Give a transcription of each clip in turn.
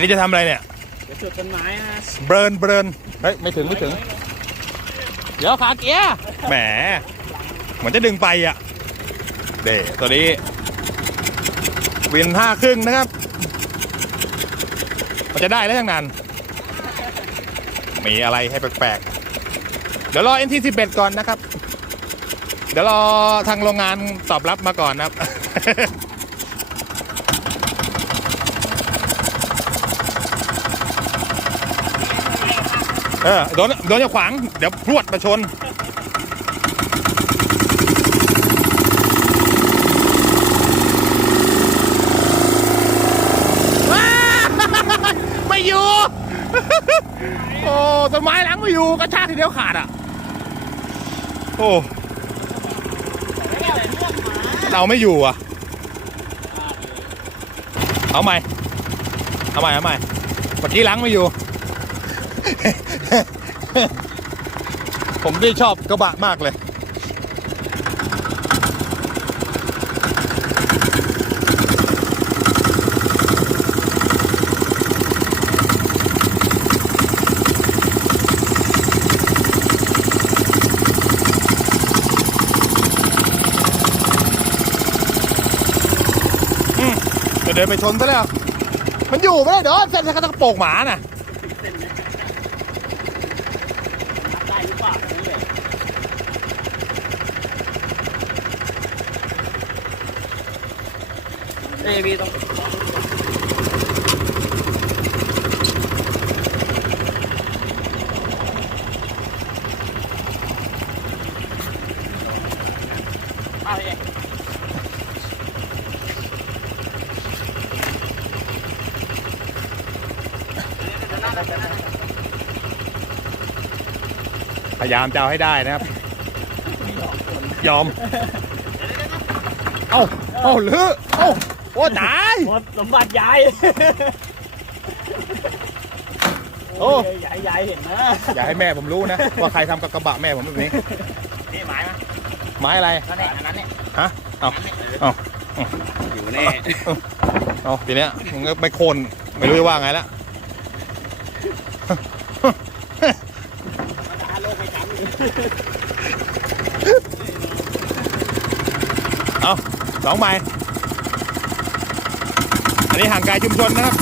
อันนี้จะทำอะไรเนี่ย เดี๋ยวจุดต้นไม้ฮะเบิร์นเบิร์นเฮ้ย ไม่ถึงไม่ถึง เดี๋ยวขาเกียร์แหมเหมือนจะดึงไปอะ เดตัวนี้ วินห้าครึ่งนะครับ มันจะได้แล้วทั้งนั้นมีอะไรให้แปลกๆ เดี๋ยวรอ NT11 ก่อนนะครับ เดี๋ยวรอทางโรงงานตอบรับมาก่อนนะครับ เออโดนโดนจะขวาง เดี๋ยวพรวดมาชน ไม่อยู่ โอ้ต้นไม้หลังไม่อยู่กระชากทีเดียวขาดอะ โอ้ เราไม่อยู่อะ เอาใหม่ เอาใหม่ เอาใหม่เมื่อกี้หลังไม่อยู่ ผมที่ชอบกระบะมากเลยอืมจะเดินไปชนซะแล้ว มันอยู่ไม่ได้เดี๋ยวเส้นกระโปรงหมาน่ะ ได้หรือเปล่านี่เลยเอ้ย พี่ต้องเอาเลยพยายามจะเอาให้ได้นะครับ ยอม เอ้าเอ้าลือเอ้าโอ้ตาย หมดสมบัติยายโอ้ ยายยายเห็นนะอย่าให้แม่ผมรู้นะ ว่าใครทำกับกระบะแม่ผมแบบนี้ นี่หมายมั้ยไม้อะไรก็เนี่ยอันนั้นเนี่ยฮะเอา อยู่แน่เอาทีเนี้ยมึงก็ไม่โคนไม่รู้จะว่าไงแล้วโลกไม่จำ เอาสองใบอันนี้ห่างไกลชุมชนนะครับ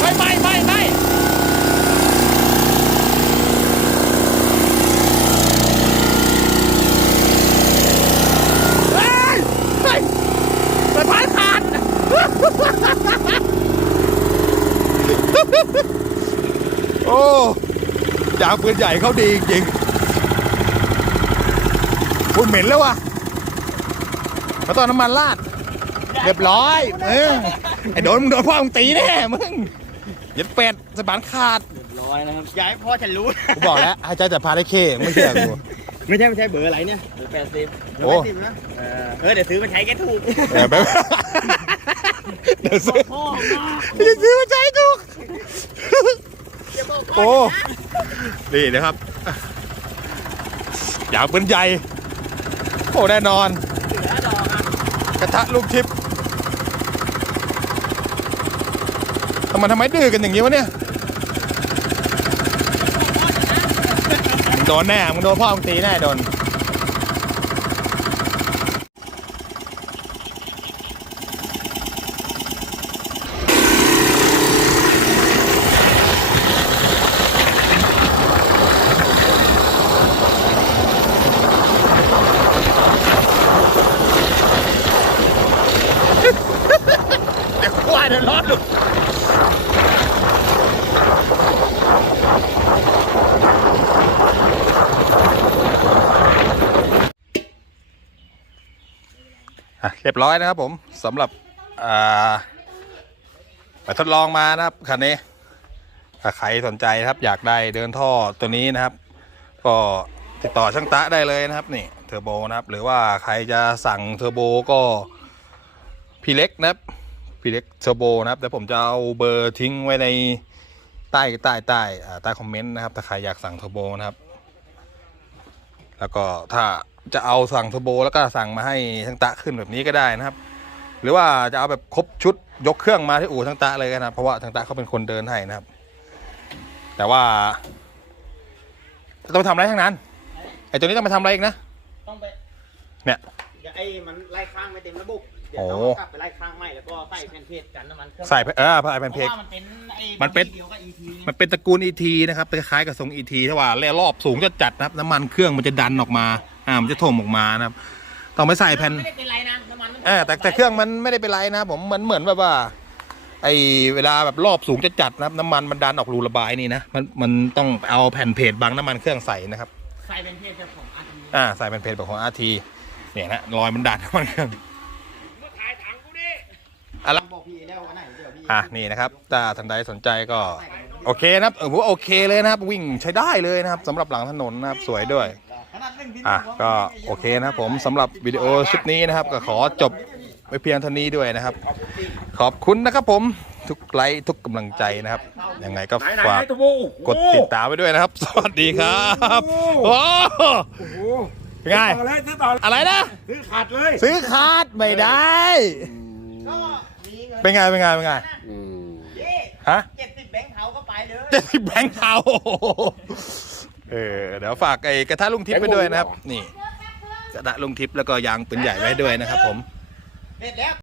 ไม่ไม่ไม่ไม่เฮ้ยเฮ้ยสะพานขาด โอ้ยางปืนใหญ่เขาดีจริงๆคุณเหม็นแล้ววะมาตอนน้ำมันราดเรียบร้อยมึงไอ้โดนมึงโดนพ่อมึงตีแน่มึงยัดเป็ดสะพานขาดร้อยนะครับยายพ่อฉันรู้กูบอกแล้วหายใจแต่พาได้เข้ไม่เชื่อกูไม่ใช่ไม่ใช่เบอร์อะไรเนี่ยเบอร์แปดสิบโอ้นะเออเออเดี๋ยวซื้อมาใช้แกถูก เดี๋ยวไปเดี๋ยวซื้อพ่อมาเดี๋ยวซื้อมาใช้ถูกอย่าบอกพ่โอ้นี่นะครับอยากเป็นใหญ่โอ้แน่นอนเหลือดอกอะกระทะลูกทิพย์ทำไมทำไมดื้อกันอย่างนี้วะเนี่ยมึงโดนแน่มึงโดนพ่อมึงตีแน่โดน เดี๋ยวว่าเดี๋ยวร้อนหลุดอะ เรียบร้อยนะครับผมสำหรับอ่าไปทดลองมานะครับคันนี้ถ้าใครสนใจครับอยากได้เดินท่อตัวนี้นะครับ ก็ติดต่อช่างตะได้เลยนะครับนี่เทอร์โบนะครับ หรือว่าใครจะสั่งเทอร์โบก็พี่เล็กนะครับพี่เล็กเทอร์โบนะครับเดี๋ยวผมจะเอาเบอร์ทิ้งไว้ในใต้ใต้ใต้ใต้คอมเมนต์นะครับถ้าใครอยากสั่งเทอร์โบนะครับ แล้วก็ถ้า จะเอาสั่งเทอร์โบแล้วก็สั่งมาให้ทั้งตะขึ้นแบบนี้ก็ได้นะครับ หรือว่าจะเอาแบบครบชุดยกเครื่องมาที่อู่ทั้งตะเลยก็นะครับเพราะว่าทั้งตะเขาเป็นคนเดินให้นะครับ แต่ว่าต้องไปทำอะไรทั้งนั้นไอ้ตัวนี้ต้องไปทำอะไรอีกนะต้องไปเนี่ยเดี๋ยวไอ้มันไล่ข้างไม่เต็มระบบเดี๋ยวโอ้ต้องเอากลับไปไล่ข้างใหม่แล้วก็ใส่แผ่นเพจกันน้ำมันเครื่องใส่ไปเออพายแผ่นเพเพราะกว่ามันเป็นไอ้มันเป็นเดียวกับ ET มันเป็นตระกูล ET นะครับคล้ายๆกับทรง ET ถ้าว่าแร่รอบสูงจะจัดนะครับน้ำมันเครื่องมันจะดันออกมา อ่ามันจะถมออกมานะครับ ต้องไปใส่แผ่นไม่ได้เป็นไรนะน้ำมันมันเออแต่แต่เครื่องมันไม่ได้เป็นไรนะผมมันเหมือนแบบว่า ไอเวลาแบบรอบสูงจะจัดนะครับ น้ำมันมันดันออกรูระบายนี่นะมันมันต้องเอาแผ่นเพจบังน้ำมันเครื่องใส่นะครับ ใส่เป็นเพจเจ้าของอาทีอ่าใส่แผ่นเพจแบบของ RT เนี่ยนะรอยมันดันน้ำมันเครื่องมาถ่ายถังกูดิอะไร บอกพี่แล้วว่าไหนเดี๋ยวพี่อะนี่นะครับถ้าท่านใดสนใจก็ โอเคนะครับเออผมว่าโอเคเลยนะครับ วิ่งใช้ได้เลยนะครับสำหรับหลังถนนนะครับสวยด้วยขนาดหนึ่งที่ อะก็โอเคนะครับผมสำหรับวิดีโอชุดนี้นะครับ ก็ขอจบไว้เพียงเท่านี้ด้วยนะครับ ขอบคุณนะครับผมทุกไลค์ทุกกำลังใจนะครับยังไงก็ไหนไหนฝากไหนตัวโบกดติดตามไว้ด้วยนะครับ สวัสดีครับโอ้โหโอ้โหเป็นไงต่อเลยซื้อต่อเลยอะไรนะ ซื้อขาดเลย ซื้อคาร์ดไม่ได้ก็มีเงินเป็นไงเป็นไงเป็นไงเย่ฮะเจ็ดสิบแบงค์เทาก็ไปเลยเจ็ดสิบแบงค์เทา เออเดี๋ยวฝากไอ้กระทะลุงทิพย์ไปด้วยนะครับ นี่ กระทะลุงทิพย์แล้วก็ยางปืนใหญ่ไว้ด้วยนะครับผม เสร็จแล้ว